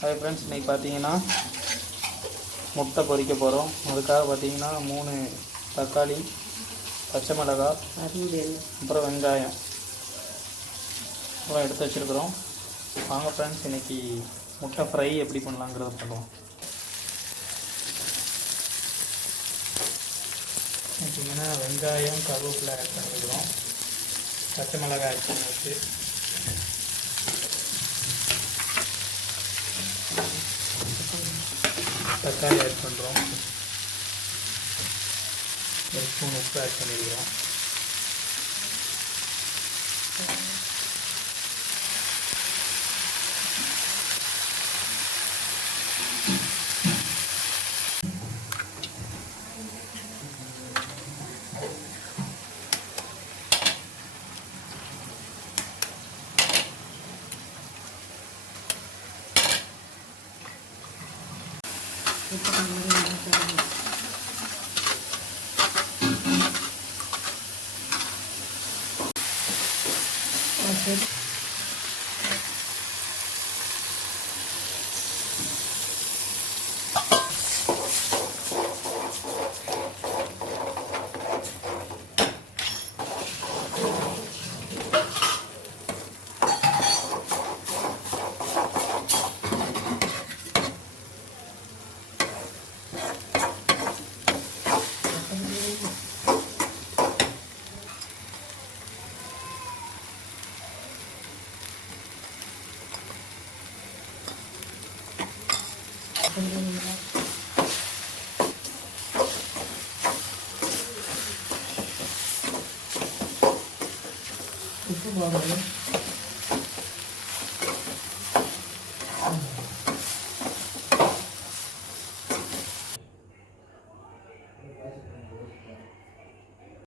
Hi friends, இன்றைக்கி பார்த்தீங்கன்னா முட்டை பொரிக்க போகிறோம். அதுக்காக பார்த்தீங்கன்னா 3 தக்காளி, பச்சை மிளகாய், அப்புறம் வெங்காயம் எல்லாம் எடுத்து வச்சுருக்குறோம். வாங்க ஃப்ரெண்ட்ஸ், இன்றைக்கி முட்டை ஃப்ரை எப்படி பண்ணலாங்கிறத பண்ணுவோம். பார்த்தீங்கன்னா வெங்காயம், கருவேப்பிலை ஆட் பண்ணிக்கிறோம். பச்சை மிளகாய் ஆட் பண்ணியாச்சு. தக்காளி ஆட் பண்ணுறோம். 1 ஸ்பூன் உப்பு ஆட் பண்ணிக்கிறோம். உப்பு போடணும்.